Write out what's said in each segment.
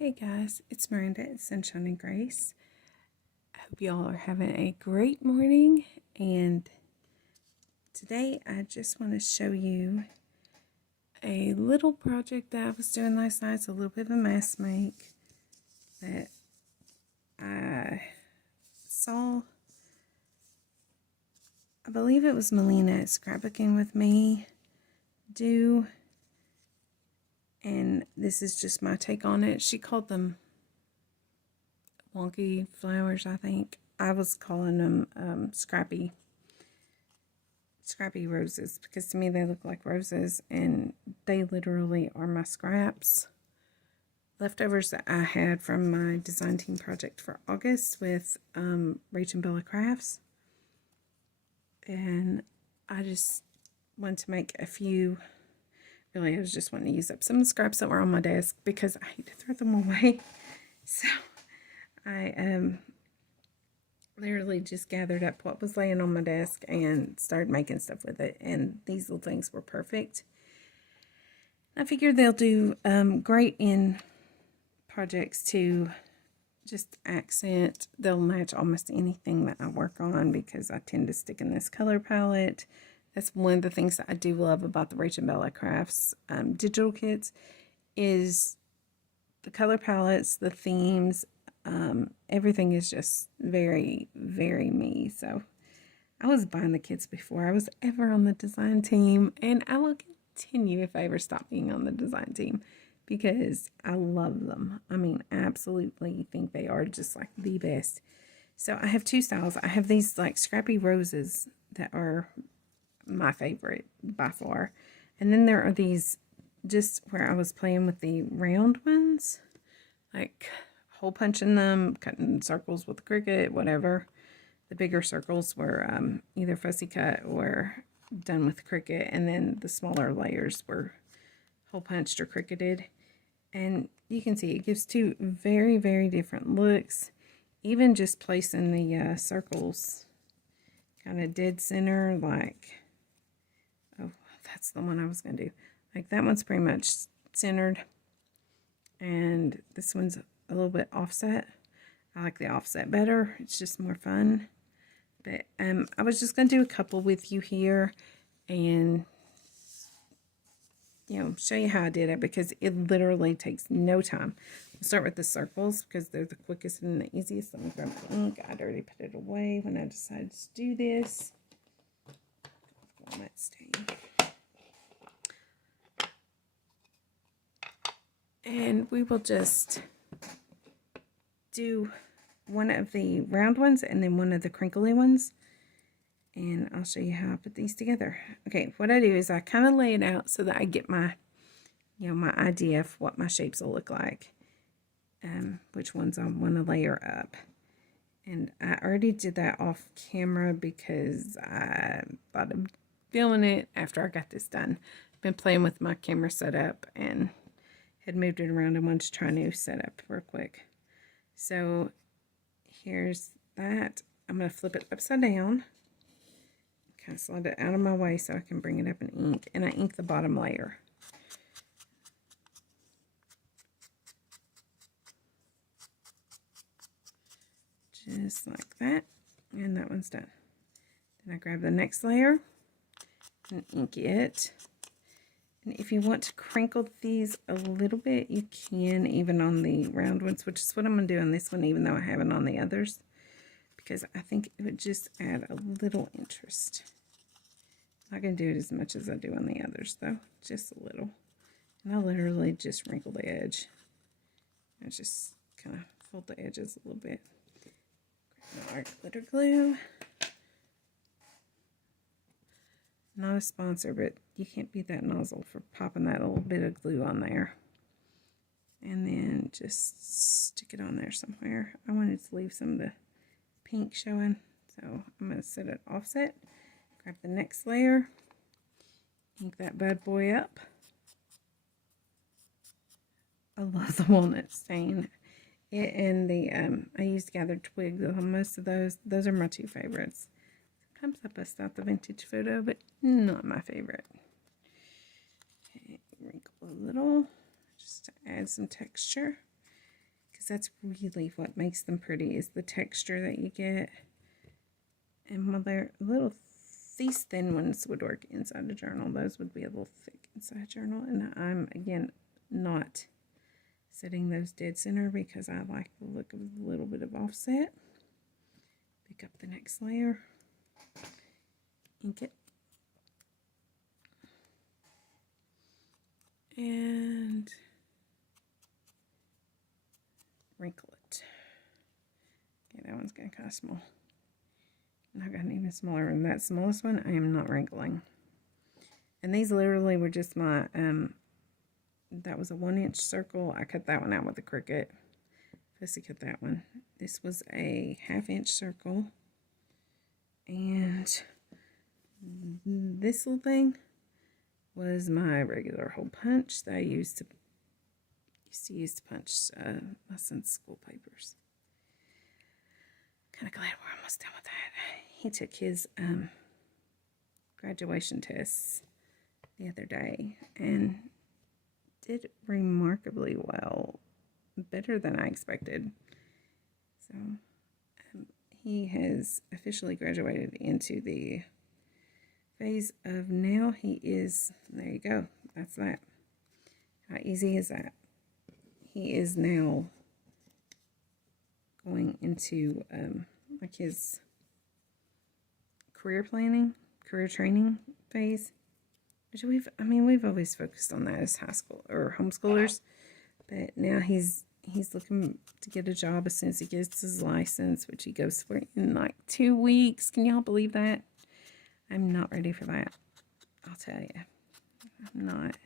Hey guys, it's Miranda at Sunshine and Grace. I hope y'all are having a great morning, and today I just want to show you a little project that I was doing last night. It's a little bit of a mask make that I saw. I believe it was Melina at Scrapping with me do, and this is just my take on it. She called them wonky flowers, I think. I was calling them scrappy roses, because to me they look like roses, and they literally are my scraps, leftovers that I had from my design team project for August with Rach and Bella Crafts. And I just wanted to make a few. Really, I was just wanting to use up some of the scraps that were on my desk because I hate to throw them away. So I literally just gathered up what was laying on my desk and started making stuff with it. And these little things were perfect. I figured they'll do great in projects to just accent. They'll match almost anything that I work on because I tend to stick in this color palette. That's one of the things that I do love about the Rach and Bella Crafts digital kits is the color palettes, the themes, everything is just very, very me. So I was buying the kits before I was ever on the design team, and I will continue if I ever stop being on the design team because I love them. I mean, absolutely think they are just like the best. So I have two styles. I have these like scrappy roses that are my favorite by far. And then there are these just where I was playing with the round ones, like hole punching them, cutting circles with Cricut, whatever. The bigger circles were either fussy cut or done with Cricut, and then the smaller layers were hole punched or Cricuted. And you can see it gives two very, very different looks. Even just placing the circles kind of dead center, like, oh, that's the one I was going to do. Like that one's pretty much centered, and this one's a little bit offset. I like the offset better. It's just more fun. But I was just going to do a couple with you here and, show you how I did it because it literally takes no time. We'll start with the circles because they're the quickest and the easiest. Let me grab the ink. I'd already put it away when I decided to do this. That stain. And we will just do one of the round ones and then one of the crinkly ones. And I'll show you how I put these together. Okay, what I do is I kind of lay it out so that I get my, my idea of what my shapes will look like. Which ones I want to layer up. And I already did that off camera because I thought of filming it after I got this done. I've been playing with my camera setup and had moved it around and wanted to try a new setup real quick. So here's that. I'm going to flip it upside down. Kind of slide it out of my way so I can bring it up in ink. And I ink the bottom layer. Just like that. And that one's done. Then I grab the next layer and ink it. And if you want to crinkle these a little bit, you can, even on the round ones, which is what I'm going to do on this one, even though I haven't on the others, because I think it would just add a little interest. I'm not going to do it as much as I do on the others, though, just a little. And I literally just wrinkle the edge. I just kind of fold the edges a little bit. Grab my glitter glue. Not a sponsor, but you can't beat that nozzle for popping that little bit of glue on there. And then just stick it on there somewhere. I wanted to leave some of the pink showing, so I'm going to set it offset. Grab the next layer, ink that bad boy up. I love the walnut stain. It and the I used gathered twigs on most of those. Those are my two favorites. Sometimes I bust out the vintage photo, but not my favorite. Okay, wrinkle a little just to add some texture. that's really what makes them pretty, is the texture that you get. And while they're little, these thin ones would work inside a journal. Those would be a little thick inside a journal. And I'm, again, not setting those dead center because I like the look of a little bit of offset. Pick up the next layer. Ink it. And wrinkle it. Okay, that one's getting kind of small. And I've got an even smaller one. That smallest one, I am not wrinkling. And these literally were just my, that was a 1-inch circle. I cut that one out with a Cricut. Fussy cut that one. This was a 1/2-inch circle. And this little thing was my regular hole punch that I used to use to punch my son's school papers. Kind of glad we're almost done with that. He took his graduation tests the other day and did remarkably well, better than I expected. So he has officially graduated into the phase of now he is, there you go, that's that. How easy is that? He is now going into like his career planning, career training phase, which we've always focused on that as high school or homeschoolers, but now he's looking to get a job as soon as he gets his license, which he goes for in like 2 weeks. Can y'all believe that? I'm not ready for that. I'll tell you, I'm not.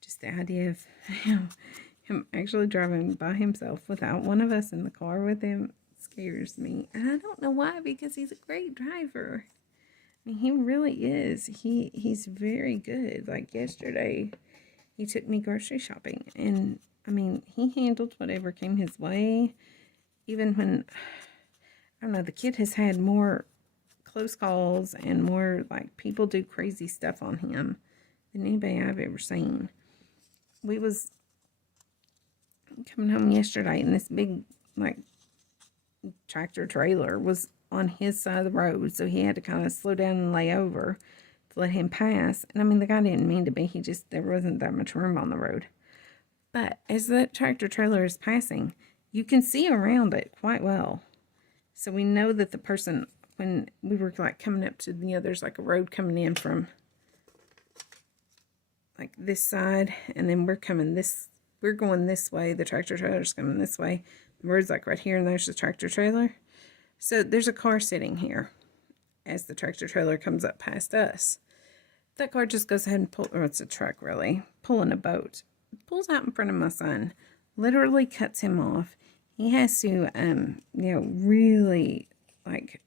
Just the idea of him actually driving by himself without one of us in the car with him scares me. And I don't know why, because he's a great driver. I mean, he really is. He's very good. Like yesterday, he took me grocery shopping. And, I mean, he handled whatever came his way. Even when, I don't know, the kid has had more close calls and more, like, people do crazy stuff on him than anybody I've ever seen. We was coming home yesterday, and this big, like, tractor trailer was on his side of the road, so he had to kind of slow down and lay over to let him pass. And I mean, the guy didn't mean to be, there wasn't that much room on the road. But as that tractor trailer is passing, you can see around it quite well. So we know that the person, when we were like coming up to, there's like a road coming in from like this side, and then we're going this way, the tractor trailer's coming this way. The road's like right here, and there's the tractor trailer. So there's a car sitting here as the tractor trailer comes up past us. That car just goes ahead and or it's a truck really, pulling a boat. Pulls out in front of my son, literally cuts him off. He has to, really, like,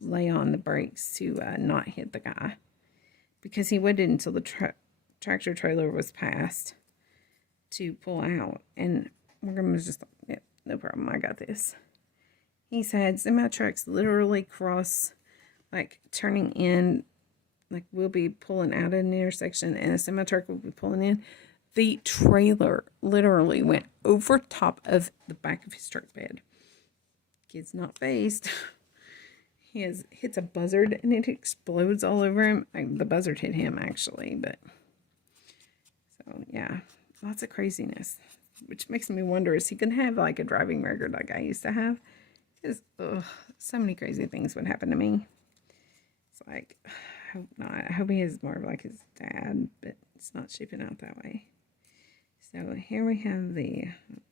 lay on the brakes to not hit the guy. Because he waited until the tractor trailer was passed to pull out. And Morgan was just like, yeah, no problem, I got this. He's had semi-trucks literally cross, like, turning in, like, we'll be pulling out of an intersection, and a semi-truck will be pulling in. The trailer literally went over top of the back of his truck bed. Kid's not phased. He hits a buzzard, and it explodes all over him. The buzzard hit him, actually, but... So, yeah, lots of craziness, which makes me wonder, is he going to have, like, a driving record like I used to have? Because, so many crazy things would happen to me. It's like, I hope not. I hope he is more like his dad, but it's not shaping out that way. So here we have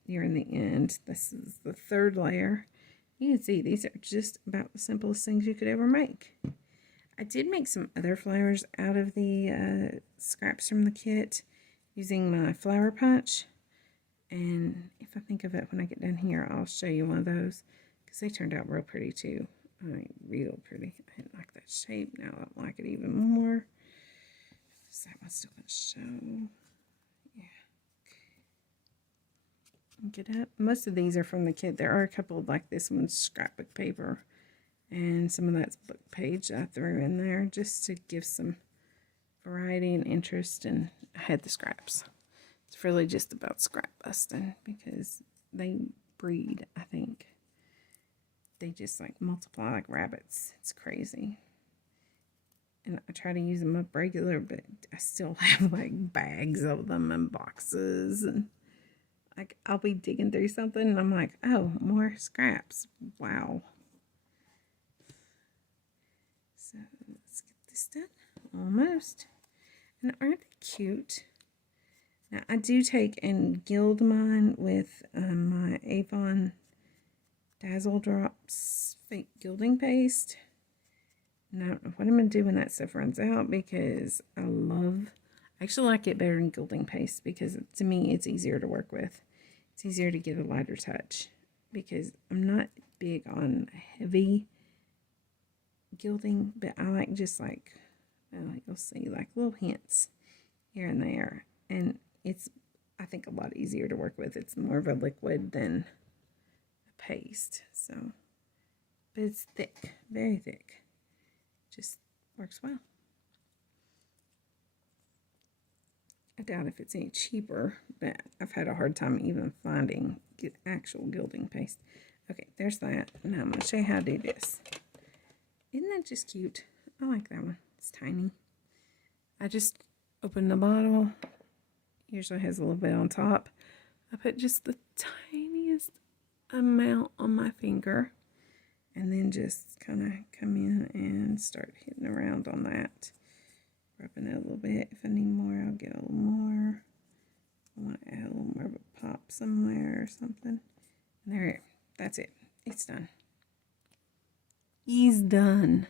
you're in the end. This is the third layer. You can see these are just about the simplest things you could ever make. I did make some other flowers out of the scraps from the kit using my flower punch. And if I think of it when I get done here, I'll show you one of those. Because they turned out real pretty too. I mean, real pretty. I didn't like that shape. Now I don't like it even more. Is that one still going to show? Yeah. Get up. Most of these are from the kit. There are a couple like this one's scrapbook paper. And some of that's book page I threw in there just to give some variety and interest. And I had the scraps. It's really just about scrap busting because they breed, I think. They just like multiply like rabbits. It's crazy. And I try to use them up regular, but I still have like bags of them and boxes. And like I'll be digging through something and I'm like, oh, more scraps. Wow. So let's get this done. Almost. And aren't they cute? Now I do take and gild mine with my Avon Dazzle Drops fake gilding paste. And I don't know what I'm going to do when that stuff runs out, because I actually like it better than gilding paste, because to me it's easier to work with. It's easier to get a lighter touch, because I'm not big on heavy gilding, but I like just like, well, you'll see like little hints here and there. And it's, I think, a lot easier to work with. It's more of a liquid than a paste. So, but it's thick, very thick. Just works well. I doubt if it's any cheaper, but I've had a hard time even finding actual gilding paste. Okay, there's that. Now I'm going to show you how to do this. Isn't that just cute? I like that one. It's tiny. I just open the bottle. Usually has a little bit on top. I put just the tiniest amount on my finger, and then just kind of come in and start hitting around on that. Rubbing it a little bit. If I need more, I'll get a little more. I want to add a little more of a pop somewhere or something. And there, that's it. It's done. He's done.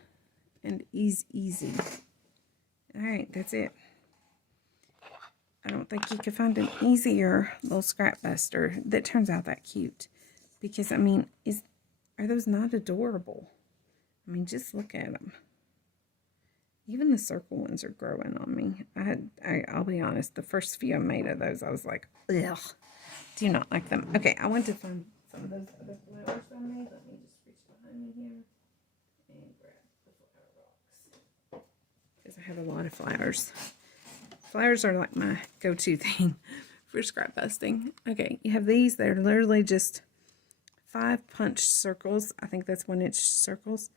And he's easy. Alright, that's it. I don't think you could find an easier little scrap buster that turns out that cute. Because, I mean, are those not adorable? I mean, just look at them. Even the circle ones are growing on me. I'll be honest, the first few I made of those, I was like, ugh, do not like them. Okay, I went to find some of those other flowers I made. Let me just reach behind me here and grab the flower box, because I have a lot of flowers. Flowers are like my go-to thing for scrap busting. Okay, you have these. They're literally just 5 punched circles. I think that's 1-inch circles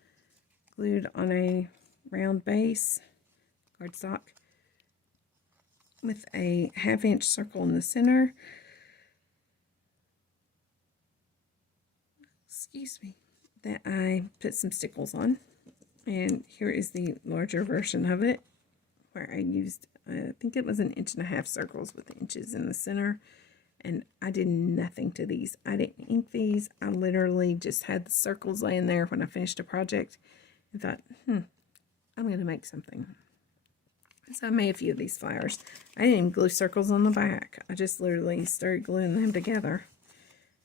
glued on a round base cardstock with a 1/2-inch circle in the center. Excuse me. That I put some stickles on. And here is the larger version of it, where I used, I think it was 1.5 inch circles with inches in the center. And I did nothing to these. I didn't ink these. I literally just had the circles laying there when I finished a project and thought, I'm going to make something. So I made a few of these flowers. I didn't even glue circles on the back. I just literally started gluing them together.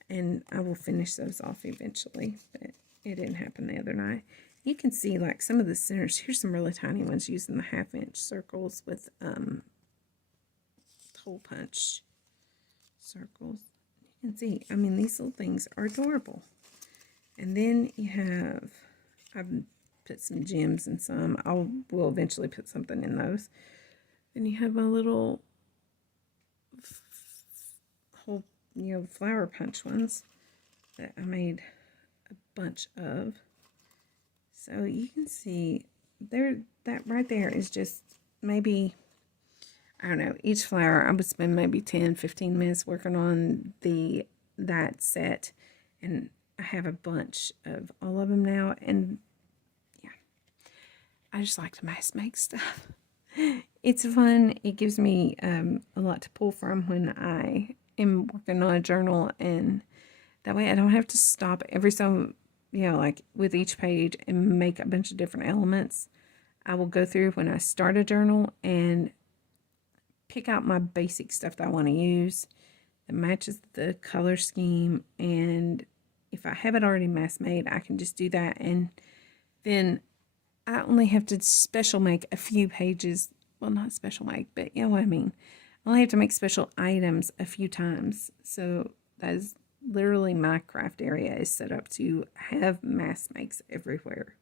And I will finish those off eventually. But it didn't happen the other night. You can see like some of the centers. Here's some really tiny ones using the 1/2-inch circles with hole punch circles. You can see, I mean, these little things are adorable. And then you have, I've put some gems in some. Will eventually put something in those. Then you have a little whole, flower punch ones that I made a bunch of. So you can see there, that right there is just maybe, I don't know, each flower I would spend maybe 10-15 minutes working on that set, and I have a bunch of all of them now. And yeah, I just like to mass make stuff. It's fun. It gives me a lot to pull from when I am working on a journal, and that way I don't have to stop every so, like with each page and make a bunch of different elements. I will go through when I start a journal and pick out my basic stuff that I want to use that matches the color scheme, and if I have it already mass made, I can just do that, and then I only have to special make a few pages. Well, not special make, but you know what I mean. I only have to make special items a few times. So that is literally my craft area is set up to have mass makes everywhere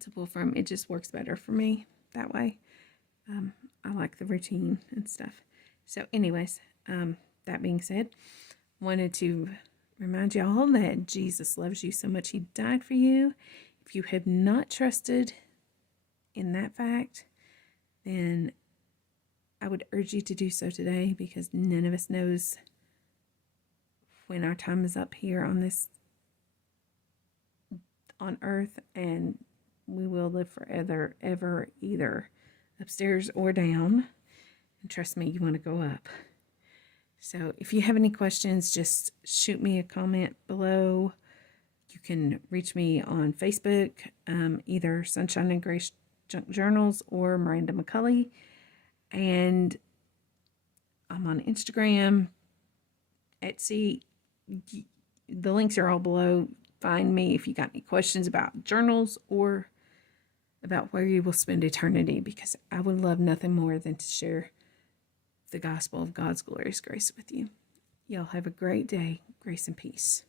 to pull from. It just works better for me that way. I like the routine and stuff. So anyways, that being said, wanted to remind you all that Jesus loves you so much he died for you. If you have not trusted in that fact, then I would urge you to do so today, because none of us knows when our time is up here on earth, and we will live forever, ever, either upstairs or down. And trust me, you want to go up. So if you have any questions, just shoot me a comment below. You can reach me on Facebook, either Sunshine and Grace Junk Journals or Miranda McCulley. And I'm on Instagram, Etsy. The links are all below. Find me if you got any questions about journals or about where you will spend eternity, because I would love nothing more than to share the gospel of God's glorious grace with you. Y'all have a great day. Grace and peace.